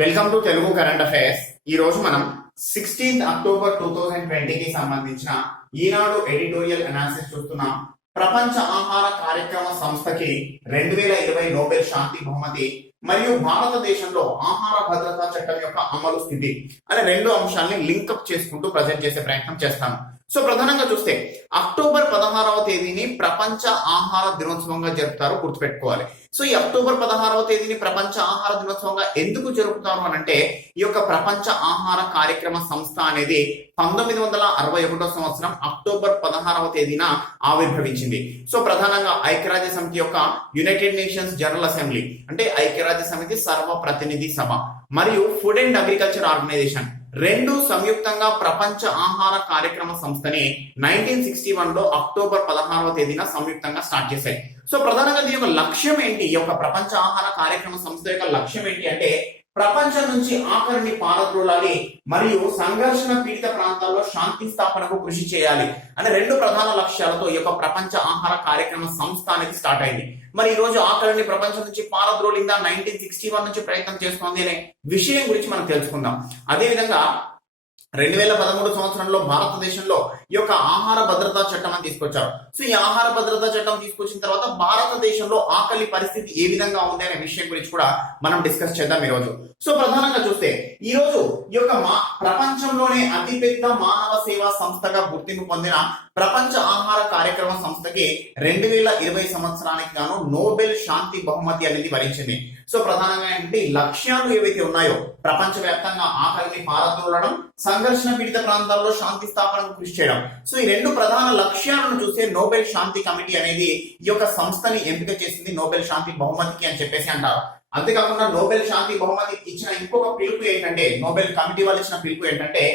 Welcome to Telugu current affairs. ఈ రోజు మనం 16 అక్టోబర్ 2020 కి సంబంధించిన ఈనాడు ఎడిటోరియల్ అనాలిసిస్ చూస్తున్నాం. ప్రపంచ ఆహార కార్యక్రమ సంస్థకి 2020 నోబెల్ శాంతి బహుమతి మరియు భారతదేశంలో ఆహార భద్రతా చట్టం యొక్క అమలు స్థితి అనే రెండు అంశాలని లింకప్ చేసుకుంటూ ప్రజెంట్ చేసే ప్రయత్నం చేస్తాను. సో ప్రధానంగా చూస్తే అక్టోబర్ 16వ తేదీని ప్రపంచ ఆహార దినోత్సవంగా జరుపుతారు, గుర్తుపెట్టుకోవాలి. సో ఈ అక్టోబర్ 16వ తేదీని ప్రపంచ ఆహార దినోత్సవంగా ఎందుకు జరుపుతారు అని అంటే, ఈ యొక్క ప్రపంచ ఆహార కార్యక్రమ సంస్థ అనేది 1961 సంవత్సరం అక్టోబర్ 16వ తేదీన ఆవిర్భవించింది. సో ప్రధానంగా ఐక్యరాజ్య సమితి యొక్క యునైటెడ్ నేషన్స్ జనరల్ అసెంబ్లీ అంటే ఐక్యరాజ్య సమితి సర్వ ప్రతినిధి సభ మరియు ఫుడ్ అండ్ అగ్రికల్చర్ ఆర్గనైజేషన్ రెండు సంయుక్తంగా ప్రపంచ ఆహార కార్యక్రమ సంస్థని 1961 లో అక్టోబర్ 16వ తేదీన సంయుక్తంగా స్టార్ట్ చేశాయి. సో ప్రధానంగా దీని యొక్క లక్ష్యం ఏంటి? ఈ యొక్క ప్రపంచ ఆహార కార్యక్రమ సంస్థ యొక్క లక్ష్యం ఏంటి అంటే, ప్రపంచం నుంచి ఆకలిని పారద్రోలాలి మరియు సంఘర్షణ పీడిత ప్రాంతాల్లో శాంతి స్థాపనకు కృషి చేయాలి అనే రెండు ప్రధాన లక్ష్యాలతో ఈ యొక్క ప్రపంచ ఆహార కార్యక్రమ సంస్థ అనేది స్టార్ట్ అయింది. మరి ఈ రోజు ఆకలిని ప్రపంచం నుంచి పారద్రోలిందా 1961 నుంచి ప్రయత్నం చేస్తోంది అనే విషయం గురించి మనం తెలుసుకుందాం. అదేవిధంగా 2013 సంవత్సరంలో భారతదేశంలో ఈ యొక్క ఆహార భద్రతా చట్టం అని తీసుకొచ్చారు. సో ఈ ఆహార భద్రతా చట్టం తీసుకొచ్చిన తర్వాత భారతదేశంలో ఆకలి పరిస్థితి ఏ విధంగా ఉంది అనే విషయం గురించి కూడా మనం డిస్కస్ చేద్దాం ఈ రోజు. సో ప్రధానంగా చూస్తే ఈ రోజు ఈ యొక్క ప్రపంచంలోనే అతిపెద్ద మానవ సేవా సంస్థగా గుర్తింపు పొందిన ప్రపంచ ఆహార కార్యక్రమ సంస్థకి 2020 సంవత్సరానికి గాను నోబెల్ శాంతి బహుమతి అనేది వరించింది. సో ప్రధానంగా ఏంటంటే లక్ష్యాలు ఏవైతే ఉన్నాయో, ప్రపంచ వ్యాప్తంగా ఆకలిని పారద్రోలడం, సంఘర్షణ పీడిత ప్రాంతాల్లో శాంతి స్థాపనకు కృషి చేయడం. సో ఈ రెండు ప్రధాన లక్ష్యాలను చూస్తే నోబెల్ శాంతి కమిటీ అనేది ఈ యొక్క సంస్థని ఎంపిక చేసింది నోబెల్ శాంతి బహుమతికి అని చెప్పేసి అంటారు. అంతేకాకుండా నోబెల్ శాంతి బహుమతి ఇచ్చిన ఇంకొక పిలుపు ఏంటంటే, నోబెల్ కమిటీ వాళ్ళు ఇచ్చిన పిలుపు ఏంటంటే,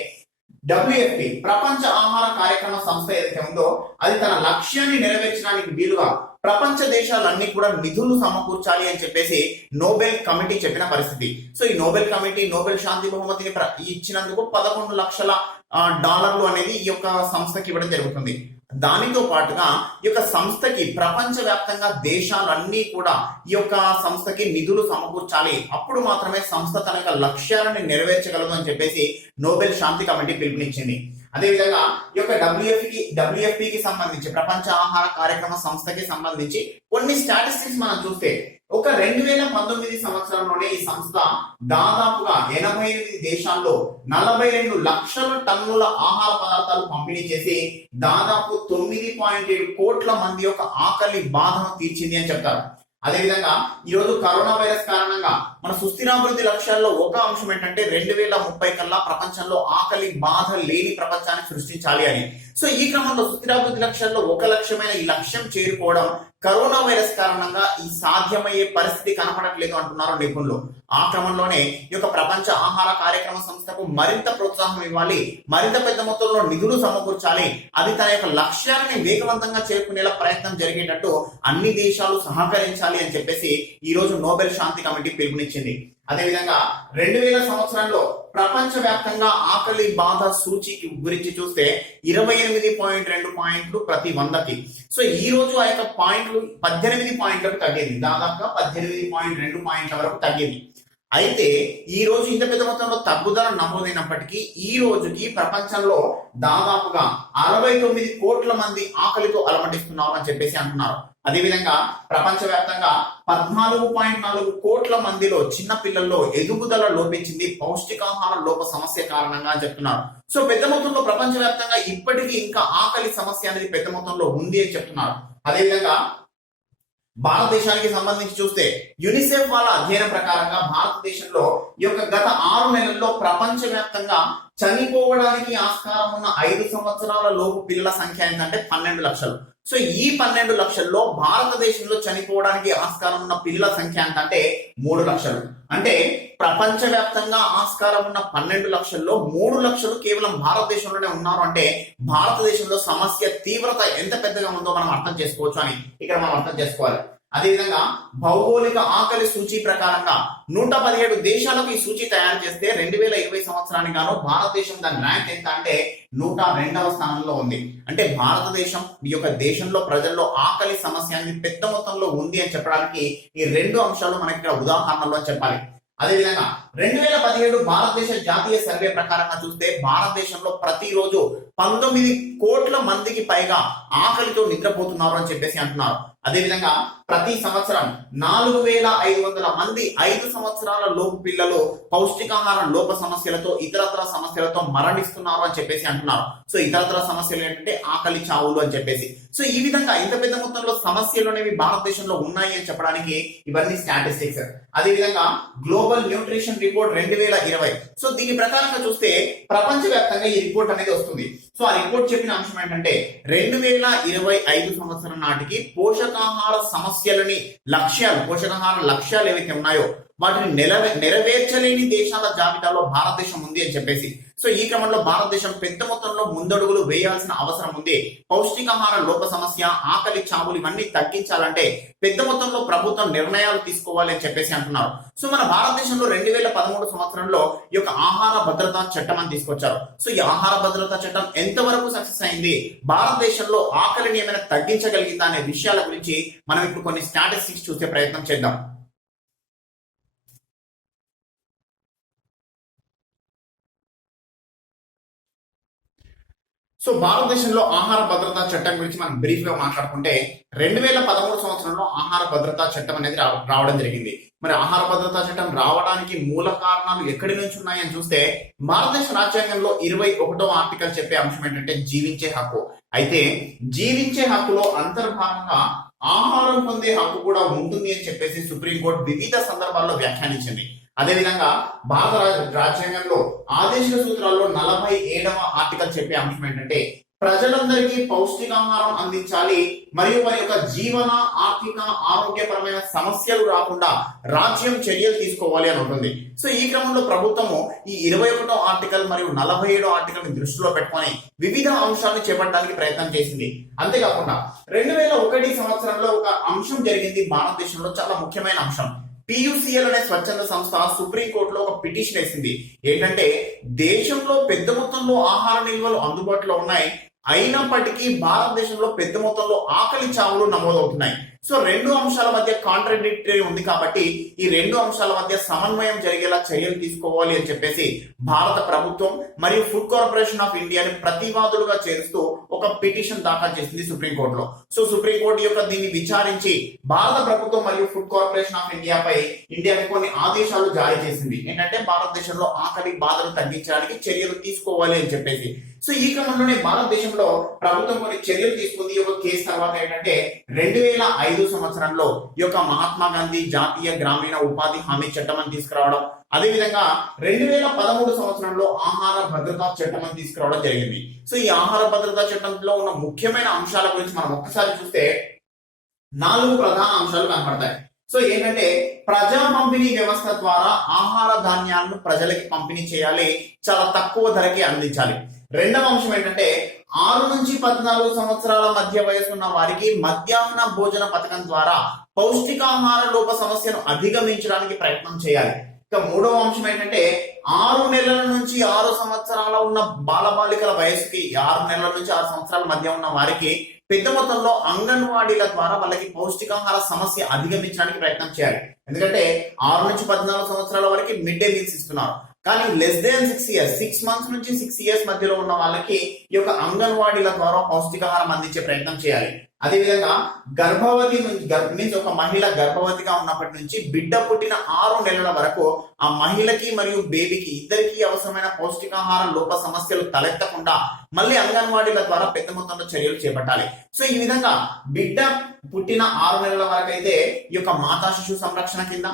WFP ప్రపంచ ఆహార కార్యక్రమ సంస్థ ఏదైతే ఉందో అది తన లక్ష్యాన్ని నెరవేర్చడానికి వీలుగా ప్రపంచ దేశాలన్నీ కూడా నిధులు సమకూర్చాలి అని చెప్పేసి నోబెల్ కమిటీ చెప్పిన పరిస్థితి. సో ఈ నోబెల్ కమిటీ నోబెల్ శాంతి బహుమతిని ఇచ్చినందుకు 11 లక్షల డాలర్లు అనేది ఈ యొక్క సంస్థకి ఇవ్వడం జరుగుతుంది. దానితో పాటుగా ఈ యొక్క సంస్థకి ప్రపంచ వ్యాప్తంగా దేశాలన్నీ కూడా ఈ యొక్క సంస్థకి నిధులు సమకూర్చాలి, అప్పుడు మాత్రమే సంస్థ తన యొక్క లక్ష్యాలను నెరవేర్చగలదు అని చెప్పేసి నోబెల్ శాంతి కమిటీ పిలుపునిచ్చింది. అదేవిధంగా ఈ యొక్క WFPకి సంబంధించి ప్రపంచ ఆహార కార్యక్రమ సంస్థకి సంబంధించి కొన్ని స్టాటిస్టిక్స్ మనం చూస్తే, ఒక 2019 సంవత్సరంలోనే ఈ సంస్థ దాదాపుగా 88 దేశాల్లో 42 లక్షల టన్నుల ఆహార పదార్థాలు పంపిణీ చేసి దాదాపు 9.7 కోట్ల మంది యొక్క ఆకలి బాధను తీర్చింది అని చెప్తారు. అదేవిధంగా ఈ రోజు కరోనా వైరస్ కారణంగా మన సుస్థిరాభివృద్ధి లక్ష్యాల్లో ఒక అంశం ఏంటంటే 2030 కల్లా ప్రపంచంలో ఆకలి బాధ లేని ప్రపంచాన్ని సృష్టించాలి అని. సో ఈ క్రమంలో సుస్థిరాభివృద్ధి లక్ష్యాల్లో ఒక లక్ష్యమైన ఈ లక్ష్యం చేరుకోవడం కరోనా వైరస్ కారణంగా ఈ సాధ్యమయ్యే పరిస్థితి కనపడట్లేదు అంటున్నారు నిపుణులు. ఆ క్రమంలోనే ఈ యొక్క ప్రపంచ ఆహార కార్యక్రమ సంస్థకు మరింత ప్రోత్సాహం ఇవ్వాలి, మరింత పెద్ద మొత్తంలో నిధులు సమకూర్చాలి, అది తన యొక్క లక్ష్యాలని వేగవంతంగా చేరుకునేలా ప్రయత్నం జరిగేటట్టు అన్ని దేశాలు సహకరించాలి అని చెప్పేసి ఈ రోజు నోబెల్ శాంతి కమిటీ పిలుపునిచ్చింది. అదేవిధంగా 2000 సంవత్సరంలో ప్రపంచ వ్యాప్తంగా ఆకలి బాధ సూచి గురించి చూస్తే 28.2 పాయింట్లు ప్రతి 100కి. సో ఈ రోజు ఆ యొక్క పాయింట్లు 18 పాయింట్లకు తగ్గింది, దాదాపుగా 18.2 పాయింట్ల వరకు తగ్గింది. అయితే ఈ రోజు ఇంత పెద్ద మొత్తంలో తగ్గుదల నమోదైనప్పటికీ ఈ రోజుకి ప్రపంచంలో దాదాపుగా 69 కోట్ల మంది ఆకలితో అలమటిస్తున్నారు అని చెప్పేసి అంటున్నారు. అదేవిధంగా ప్రపంచ వ్యాప్తంగా 14.4 కోట్ల మందిలో చిన్న పిల్లల్లో ఎదుగుదల లోపించింది పౌష్టికాహార లోప సమస్య కారణంగా అని చెప్తున్నారు. సో పెద్ద మొత్తంలో ప్రపంచ వ్యాప్తంగా ఇప్పటికీ ఇంకా ఆకలి సమస్య అనేది పెద్ద మొత్తంలో ఉంది అని చెప్తున్నారు. అదేవిధంగా భారతదేశానికి సంబంధించి చూస్తే యునిసెఫ్ వాళ్ళ అధ్యయనం ప్రకారంగా భారతదేశంలో ఈ యొక్క గత 6 నెలల్లో ప్రపంచ వ్యాప్తంగా చనిపోవడానికి ఆస్కారం ఉన్న 5 సంవత్సరాల లోపు పిల్లల సంఖ్య ఏంటంటే 12 లక్షలు. సో ఈ 12 లక్షల్లో భారతదేశంలో చనిపోవడానికి ఆస్కారం ఉన్న పిల్లల సంఖ్య అంటే 3 లక్షలు. అంటే ప్రపంచ వ్యాప్తంగా ఆస్కారం ఉన్న 12 లక్షల్లో 3 లక్షలు కేవలం భారతదేశంలోనే ఉన్నారు. అంటే భారతదేశంలో సమస్య తీవ్రత ఎంత పెద్దగా ఉందో మనం అర్థం చేసుకోవచ్చు అని ఇక్కడ మనం అర్థం చేసుకోవాలి. అదేవిధంగా భౌగోళిక ఆకలి సూచి ప్రకారంగా 117 దేశాలకు ఈ సూచి తయారు చేస్తే 2020 సంవత్సరానికి గాను భారతదేశం దాని ర్యాంక్ ఎంత అంటే 102వ స్థానంలో ఉంది. అంటే భారతదేశం ఈ యొక్క దేశంలో ప్రజల్లో ఆకలి సమస్య అనేది పెద్ద మొత్తంలో ఉంది అని చెప్పడానికి ఈ రెండు అంశాలు మనకి ఇక్కడ ఉదాహరణలో చెప్పాలి. అదేవిధంగా 2017 భారతదేశ జాతీయ సర్వే ప్రకారంగా చూస్తే భారతదేశంలో ప్రతిరోజు 19 కోట్ల మందికి పైగా ఆకలితో నిద్రపోతున్నారు అని చెప్పేసి అంటున్నారు. అదేవిధంగా ప్రతి సంవత్సరం 4500 మంది 5 సంవత్సరాల లోపు పిల్లలు పౌష్టికాహార లోప సమస్యలతో ఇతరత్ర సమస్యలతో మరణిస్తున్నారు అని చెప్పేసి అంటున్నారు. సో ఇతరత్ర సమస్యలు ఏంటంటే ఆకలి చావులు అని చెప్పేసి. సో ఈ విధంగా ఇంత పెద్ద మొత్తంలో సమస్యలు అనేవి భారతదేశంలో ఉన్నాయి అని చెప్పడానికి ఇవన్నీ స్టాటిస్టిక్స్. అదేవిధంగా గ్లోబల్ న్యూట్రిషన్ రిపోర్ట్ 2020. సో దీని ప్రకారంగా చూస్తే ప్రపంచవ్యాప్తంగా ఈ రిపోర్ట్ అనేది వస్తుంది. సో ఆ రిపోర్ట్ చెప్పిన అంశం ఏంటంటే 2025 సంవత్సరం నాటికి పోషకాహార సమస్యలని పోషకాహార లక్ష్యాలు ఏవైతే ఉన్నాయో వాటిని నెరవేర్చలేని దేశాల జాబితాలో భారతదేశం ఉంది అని చెప్పేసి. సో ఈ క్రమంలో భారతదేశం పెద్ద మొత్తంలో ముందడుగులు వేయాల్సిన అవసరం ఉంది. పౌష్టికాహార లోప సమస్య, ఆకలి చావులు ఇవన్నీ తగ్గించాలంటే పెద్ద మొత్తంలో ప్రభుత్వం నిర్ణయాలు తీసుకోవాలి అని చెప్పేసి అంటున్నారు. సో మన భారతదేశంలో 2013 సంవత్సరంలో ఈ యొక్క ఆహార భద్రతా చట్టం అని తీసుకొచ్చారు. సో ఈ ఆహార భద్రతా చట్టం ఎంతవరకు సక్సెస్ అయింది, భారతదేశంలో ఆకలిని ఏమైనా తగ్గించగలిగిందా అనే విషయాల గురించి మనం ఇప్పుడు కొన్ని స్టాటిస్టిక్స్ చూసే ప్రయత్నం చేద్దాం. సో భారతదేశంలో ఆహార భద్రతా చట్టం గురించి మనం బ్రీఫ్ గా మాట్లాడుకుంటే 2013 సంవత్సరంలో ఆహార భద్రతా చట్టం అనేది రావడం జరిగింది. మరి ఆహార భద్రతా చట్టం రావడానికి మూల కారణాలు ఎక్కడి నుంచి ఉన్నాయని చూస్తే భారతదేశ రాజ్యాంగంలో 21వ ఆర్టికల్ చెప్పే అంశం ఏంటంటే జీవించే హక్కు. అయితే జీవించే హక్కులో అంతర్భాగంగా ఆహారం పొందే హక్కు కూడా ఉంటుంది అని చెప్పేసి సుప్రీంకోర్టు వివిధ సందర్భాల్లో వ్యాఖ్యానించింది. అదేవిధంగా భారత రాజ్యాంగంలో ఆదేశిక సూత్రాల్లో 47వ ఆర్టికల్ చెప్పే అంశం ఏంటంటే ప్రజలందరికీ పౌష్టికాహారం అందించాలి మరియు వారి యొక్క జీవన, ఆర్థిక, ఆరోగ్యపరమైన సమస్యలు రాకుండా రాజ్యం చర్యలు తీసుకోవాలి అని ఉంటుంది. సో ఈ క్రమంలో ప్రభుత్వము ఈ 21వ ఆర్టికల్ మరియు 47వ ఆర్టికల్ ని దృష్టిలో పెట్టుకొని వివిధ అంశాలను చేపట్టడానికి ప్రయత్నం చేసింది. అంతేకాకుండా 2001 సంవత్సరంలో ఒక అంశం జరిగింది భారతదేశంలో, చాలా ముఖ్యమైన అంశం. PUCL అనే స్వచ్ఛంద సంస్థ సుప్రీంకోర్టులో ఒక పిటిషన్ వేసింది. ఏంటంటే దేశంలో పెద్ద మొత్తంలో ఆహార నిల్వలు అందుబాటులో ఉన్నాయి, అయినప్పటికీ భారతదేశంలో పెద్ద మొత్తంలో ఆకలి చావులు నమోదవుతున్నాయి. సో రెండు అంశాల మధ్య కాంట్రడిక్టరీ ఉంది కాబట్టి ఈ రెండు అంశాల మధ్య సమన్వయం జరిగేలా చర్యలు తీసుకోవాలి అని చెప్పేసి భారత ప్రభుత్వం మరియు ఫుడ్ కార్పొరేషన్ ఆఫ్ ఇండియాని ప్రతివాదులుగా చేరుస్తూ ఒక పిటిషన్ దాఖలు చేసింది సుప్రీంకోర్టులో. సో సుప్రీంకోర్టు యొక్క దీన్ని విచారించి భారత ప్రభుత్వం మరియు ఫుడ్ కార్పొరేషన్ ఆఫ్ ఇండియాకి కొన్ని ఆదేశాలు జారీ చేసింది. ఏంటంటే భారతదేశంలో ఆకలి బాధలు తగ్గించడానికి చర్యలు తీసుకోవాలి అని చెప్పేసి. సో ఈ క్రమంలోనే భారతదేశంలో ప్రభుత్వం కొన్ని చర్యలు తీసుకుంది. ఒక కేసు తర్వాత ఏంటంటే 2005 సంవత్సరంలో ఈ యొక్క మహాత్మా గాంధీ జాతీయ గ్రామీణ ఉపాధి హామీ చట్టం అని తీసుకురావడం, అదేవిధంగా 2013 సంవత్సరంలో ఆహార భద్రతా చట్టం అని తీసుకురావడం జరిగింది. సో ఈ ఆహార భద్రతా చట్టంలో ఉన్న ముఖ్యమైన అంశాల గురించి మనం ఒక్కసారి చూస్తే 4 ప్రధాన అంశాలు కనపడతాయి. సో ఏంటంటే ప్రజా పంపిణీ వ్యవస్థ ద్వారా ఆహార ధాన్యాలను ప్రజలకి పంపిణీ చేయాలి, చాలా తక్కువ ధరకి అందించాలి. రెండవ అంశం ఏంటంటే 6 నుంచి 14 సంవత్సరాల మధ్య వయసు ఉన్న వారికి మధ్యాహ్న భోజన పథకం ద్వారా పౌష్టికాహార లోప సమస్యను అధిగమించడానికి ప్రయత్నం చేయాలి. ఇక మూడవ అంశం ఏంటంటే 6 నెలల నుంచి 6 సంవత్సరాల ఉన్న బాలబాలికల వయసుకి 6 నెలల నుంచి 6 సంవత్సరాల మధ్య ఉన్న వారికి పెద్ద మొత్తంలో అంగన్వాడీల ద్వారా వాళ్ళకి పౌష్టికాహార సమస్య అధిగమించడానికి ప్రయత్నం చేయాలి. ఎందుకంటే 6 నుంచి 14 సంవత్సరాల వరకు మిడ్ డే మీల్స్ ఇస్తున్నారు, కానీ లెస్ దాన్ 6 ఇయర్స్ 6 మంత్స్ నుంచి 6 ఇయర్స్ మధ్యలో ఉన్న వాళ్ళకి ఈ యొక్క అంగన్వాడీల ద్వారా పౌష్టికాహారం అందించే ప్రయత్నం చేయాలి. అదేవిధంగా గర్భవతి మీన్స్ ఒక మహిళ గర్భవతిగా ఉన్నప్పటి నుంచి బిడ్డ పుట్టిన 6 నెలల వరకు ఆ మహిళకి మరియు బేబీకి ఇద్దరికి అవసరమైన పౌష్టికాహార లోప సమస్యలు తలెత్తకుండా మళ్ళీ అంగన్వాడీల ద్వారా పెద్ద మొత్తంలో చర్యలు చేపట్టాలి. సో ఈ విధంగా బిడ్డ పుట్టిన 6 నెలల వరకు అయితే ఈ యొక్క మాతా శిశు సంరక్షణ కింద,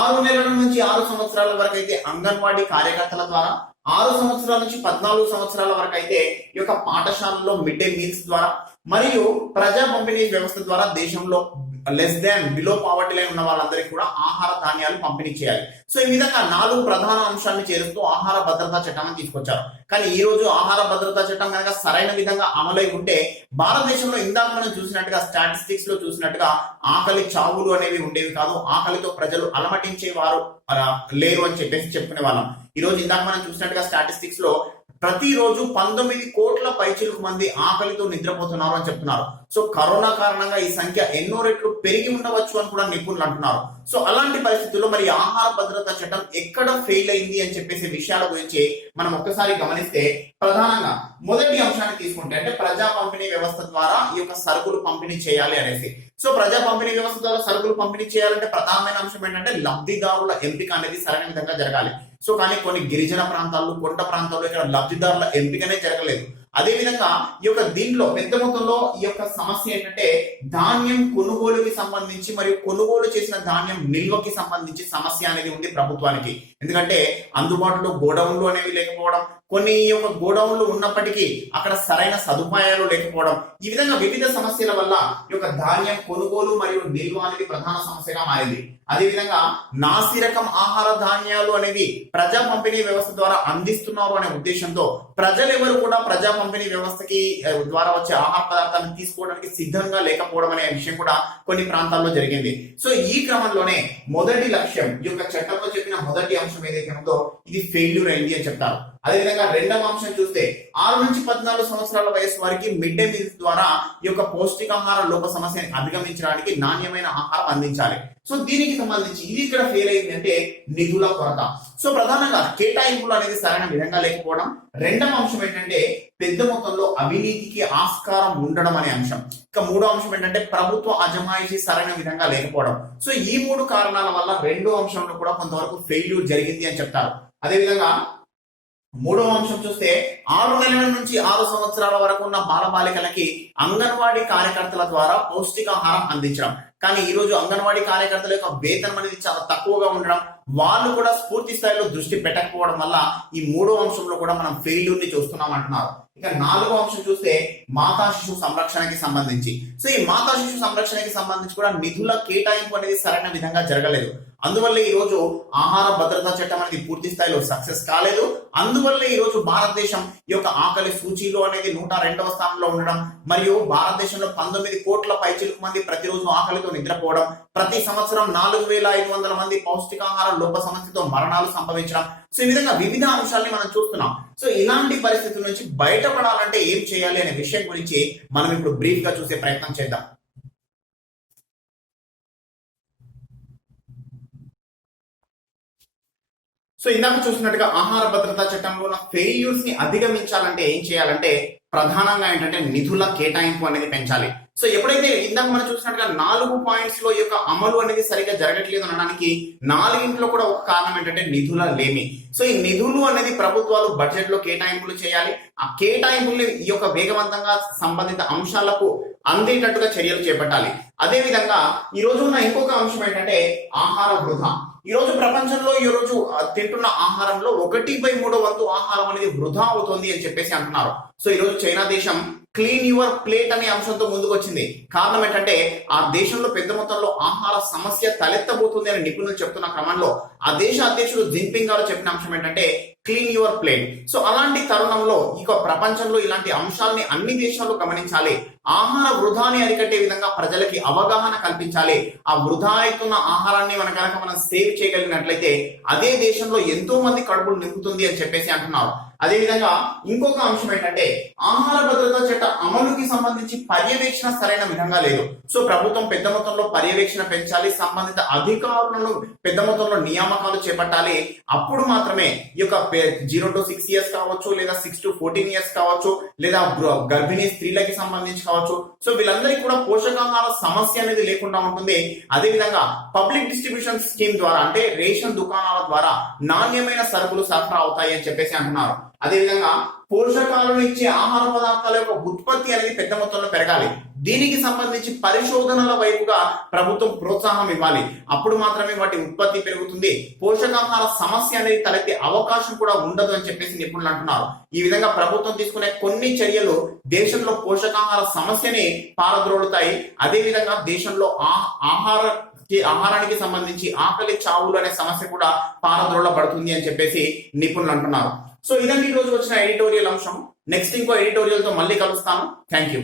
6 నెలల నుంచి 6 సంవత్సరాల వరకు అయితే అంగన్వాడీ కార్యకర్తల ద్వారా, 6 సంవత్సరాల నుంచి 14 సంవత్సరాల వరకు అయితే ఈ యొక్క పాఠశాలలో మిడ్ డే మీల్స్ ద్వారా మరియు ప్రజా పంపిణీ వ్యవస్థ ద్వారా దేశంలో less than below poverty line ఉన్న వాళ్ళందరికీ కూడా ఆహార ధాన్యాలు పంపిణీ చేయాలి. సో ఈ విధంగా 4 ప్రధాన అంశాలను చేరుస్తూ ఆహార భద్రతా చట్టాన్ని తీసుకొచ్చారు. కానీ ఈ రోజు ఆహార భద్రతా చట్టం కనుక సరైన విధంగా అమలై ఉంటే భారతదేశంలో ఇందాక మనం చూసినట్టుగా స్టాటిస్టిక్స్ లో చూసినట్టుగా ఆకలి చావులు అనేవి ఉండేవి కాదు, ఆకలితో ప్రజలు అలమటించేవారు లేరు అని చెప్పేసి చెప్పుకునే వాళ్ళం. ఈ రోజు ఇందాక మనం చూసినట్టుగా స్టాటిస్టిక్స్ లో ప్రతిరోజు 19 కోట్ల పైచిలకు మంది ఆకలితో నిద్రపోతున్నారు అని చెప్తున్నారు. సో కరోనా కారణంగా ఈ సంఖ్య ఎన్నో రెట్లు పెరిగి ఉండవచ్చు అని కూడా నిపుణులు అంటున్నారు. సో అలాంటి పరిస్థితుల్లో మరి ఆహార భద్రతా చట్టం ఎక్కడ ఫెయిల్ అయింది అని చెప్పేసి విషయాల గురించి మనం ఒక్కసారి గమనిస్తే ప్రధానంగా మొదటి అంశాన్ని తీసుకుంటే అంటే ప్రజా పంపిణీ వ్యవస్థ ద్వారా ఈ యొక్క సరుకులు పంపిణీ చేయాలి అనేసి. సో ప్రజా పంపిణీ వ్యవస్థ ద్వారా సరుకులు పంపిణీ చేయాలంటే ప్రధానమైన అంశం ఏంటంటే లబ్ధిదారుల ఎంపిక అనేది సరైన విధంగా జరగాలి. సో కానీ కొన్ని గిరిజన ప్రాంతాల్లో, కొండ ప్రాంతాల్లో ఇక్కడ లబ్ధిదారుల ఎంపికనే జరగలేదు. అదే విధంగా ఈ యొక్క దీంట్లో పెద్ద మొత్తంలో ఈ యొక్క సమస్య ఏంటంటే ధాన్యం కొనుగోలుకి సంబంధించి మరియు కొనుగోలు చేసిన ధాన్యం నిల్వకి సంబంధించి సమస్య అనేది ఉంది ప్రభుత్వానికి. ఎందుకంటే అందుబాటులో గోడౌన్లు అనేవి లేకపోవడం, కొన్ని ఈ యొక్క గోడౌన్లు ఉన్నప్పటికీ అక్కడ సరైన సదుపాయాలు లేకపోవడం, ఈ విధంగా వివిధ సమస్యల వల్ల ఈ యొక్క ధాన్యం కొనుగోలు మరియు నిల్వ అనేది ప్రధాన సమస్యగా మారింది. అదేవిధంగా నాసిరకం ఆహార ధాన్యాలు అనేవి ప్రజా పంపిణీ వ్యవస్థ ద్వారా అందిస్తున్నారు అనే ఉద్దేశంతో ప్రజలెవరు కూడా ప్రజా పంపిణీ వ్యవస్థకి ద్వారా వచ్చే ఆహార పదార్థాలను తీసుకోవడానికి సిద్ధంగా లేకపోవడం అనే విషయం కూడా కొన్ని ప్రాంతాల్లో జరిగింది. సో ఈ క్రమంలోనే మొదటి లక్ష్యం ఈ యొక్క చట్టంలో చెప్పిన మొదటి అంశం ఏదైతే ఉందో ఇది ఫెయిల్యూర్ అయింది అని చెప్తారు. అదేవిధంగా రెండవ అంశం చూస్తే 6 నుంచి 14 సంవత్సరాల వయసు వారికి మిడ్ డే మీల్స్ ద్వారా ఈ యొక్క పౌష్టికాహార లోప సమస్యని అధిగమించడానికి నాణ్యమైన ఆహారం అందించాలి. సో దీనికి సంబంధించి ఇది ఇక్కడ ఫెయిల్ అయింది అంటే నిధుల కొరత. సో ప్రధానంగా కేటాయింపులు అనేది సరైన విధంగా లేకపోవడం. రెండవ అంశం ఏంటంటే పెద్ద మొత్తంలో అవినీతికి ఆస్కారం ఉండడం అనే అంశం. ఇక మూడో అంశం ఏంటంటే ప్రభుత్వ అజమాయిషీ సరైన విధంగా లేకపోవడం. సో ఈ 3 కారణాల వల్ల రెండో అంశంలో కూడా కొంతవరకు ఫెయిల్యూర్ జరిగింది అని చెప్తారు. అదేవిధంగా మూడవ అంశం చూస్తే 6 నెలల నుంచి 6 సంవత్సరాల వరకు ఉన్న బాలబాలికలకి అంగన్వాడీ కార్యకర్తల ద్వారా పౌష్టికాహారం అందించడం. కానీ ఈ రోజు అంగన్వాడీ కార్యకర్తల యొక్క వేతనం అనేది చాలా తక్కువగా ఉండడం, వాళ్ళు కూడా పూర్తి స్థాయిలో దృష్టి పెట్టకపోవడం వల్ల ఈ మూడో అంశంలో కూడా మనం ఫెయిల్యూర్ ని చూస్తున్నాం అంటున్నారు. ఇక నాలుగో అంశం చూస్తే మాతా శిశు సంరక్షణకి సంబంధించి. సో ఈ మాతా శిశు సంరక్షణకి సంబంధించి కూడా నిధుల కేటాయింపు అనేది సరైన విధంగా జరగలేదు. అందువల్ల ఈ రోజు ఆహార భద్రతా చట్టం అనేది పూర్తి స్థాయిలో సక్సెస్ కాలేదు. అందువల్ల ఈ రోజు భారతదేశం ఈ యొక్క ఆకలి సూచీలో అనేది 102వ స్థానంలో ఉండడం, మరియు భారతదేశంలో 19 కోట్ల పైచిలుకు మంది ప్రతిరోజు ఆకలితో నిద్రపోవడం, ప్రతి సంవత్సరం 4500 మంది పౌష్టికాహార లోప సమస్యతో మరణాలు సంభవించడం. సో ఈ విధంగా వివిధ అంశాలని మనం చూస్తున్నాం. సో ఇలాంటి పరిస్థితుల నుంచి బయటపడాలంటే ఏం చేయాలి అనే విషయం గురించి మనం ఇప్పుడు బ్రీఫ్ గా చూసే ప్రయత్నం చేద్దాం. సో ఇందాక చూసినట్టుగా ఆహార భద్రతా చట్టంలో ఉన్న ఫెయిల్యూర్స్ ని అధిగమించాలంటే ఏం చేయాలంటే ప్రధానంగా ఏంటంటే నిధుల కేటాయింపు అనేది పెంచాలి. సో ఎప్పుడైతే ఇందాక మనం చూసినట్టుగా 4 పాయింట్స్ లో యొక్క అమలు అనేది సరిగ్గా జరగట్లేదు అనడానికి 4 కూడా ఒక కారణం ఏంటంటే నిధుల లేమి. సో ఈ నిధులు అనేది ప్రభుత్వాలు బడ్జెట్ లో కేటాయింపులు చేయాలి. ఆ కేటాయింపుల్ని ఈ యొక్క వేగవంతంగా సంబంధిత అంశాలకు అందేటట్టుగా చర్యలు చేపట్టాలి. అదే విధంగా ఈ రోజు ఉన్న ఇంకొక అంశం ఏంటంటే ఆహార వృధా. ఈ రోజు ప్రపంచంలో ఈ రోజు తింటున్న ఆహారంలో 1/3 వంతు ఆహారం అనేది వృధా అవుతుంది అని చెప్పేసి అంటున్నారు. సో ఈ రోజు చైనా దేశం క్లీన్ యువర్ ప్లేట్ అనే అంశంతో ముందుకు వచ్చింది. కారణం ఏంటంటే ఆ దేశంలో పెద్ద మొత్తంలో ఆహార సమస్య తలెత్తబోతుంది అని నిపుణులు చెప్తున్న క్రమంలో ఆ దేశ అధ్యక్షుడు జిన్పింగ్ గారు చెప్పిన అంశం ఏంటంటే క్లీన్ యువర్ ప్లేట్. సో అలాంటి తరుణంలో ఇక ప్రపంచంలో ఇలాంటి అంశాలని అన్ని దేశాలు గమనించాలి. ఆహార వృధాని అరికట్టే విధంగా ప్రజలకి అవగాహన కల్పించాలి. ఆ వృధా అవుతున్న ఆహారాన్ని మనం సేవ్ చేయగలిగినట్లయితే అదే దేశంలో ఎంతో మంది కడుపులు నింపుతుంది అని చెప్పేసి అంటున్నారు. అదే విధంగా ఇంకొక అంశం ఏంటంటే ఆహార భద్రతా చట్ట అమలుకి సంబంధించి పర్యవేక్షణ సరైన విధంగా లేదు. సో ప్రభుత్వం పెద్ద మొత్తంలో పర్యవేక్షణ పెంచాలి, సంబంధిత అధికారులను పెద్ద మొత్తంలో నియామకాలు చేపట్టాలి. అప్పుడు మాత్రమే ఈ యొక్క 0 to 6 years కావచ్చు, లేదా 6 to 14 years కావచ్చు, లేదా గర్భిణీ స్త్రీలకి సంబంధించి కావచ్చు. సో వీళ్ళందరికీ కూడా పోషకాహార సమస్య అనేది లేకుండా ఉంటుంది. అదే విధంగా పబ్లిక్ డిస్ట్రిబ్యూషన్ స్కీమ్ ద్వారా అంటే రేషన్ దుకాణాల ద్వారా నాణ్యమైన సరుకులు సరఫరా అవుతాయి అని చెప్పేసి అంటున్నారు. అదేవిధంగా పోషకాలను ఇచ్చే ఆహార పదార్థాల యొక్క ఉత్పత్తి అనేది పెద్ద మొత్తంలో పెరగాలి. దీనికి సంబంధించి పరిశోధనల వైపుగా ప్రభుత్వం ప్రోత్సాహం ఇవ్వాలి. అప్పుడు మాత్రమే వాటి ఉత్పత్తి పెరుగుతుంది, పోషకాహార సమస్య అనేది తలెత్తే అవకాశం కూడా ఉండదు అని చెప్పేసి నిపుణులు అంటున్నారు. ఈ విధంగా ప్రభుత్వం తీసుకునే కొన్ని చర్యలు దేశంలో పోషకాహార సమస్యని పారద్రోలుతాయి. అదే విధంగా దేశంలో ఆహారానికి సంబంధించి ఆకలి చావులు అనే సమస్య కూడా పారద్రోలబడుతుంది అని చెప్పేసి నిపుణులు అంటున్నారు. సో ఇదండి ఈ రోజు వచ్చిన ఎడిటోరియల్ అంశం. నెక్స్ట్ ఇంకో ఎడిటోరియల్ తో మళ్ళీ కలుస్తాను. Thank you.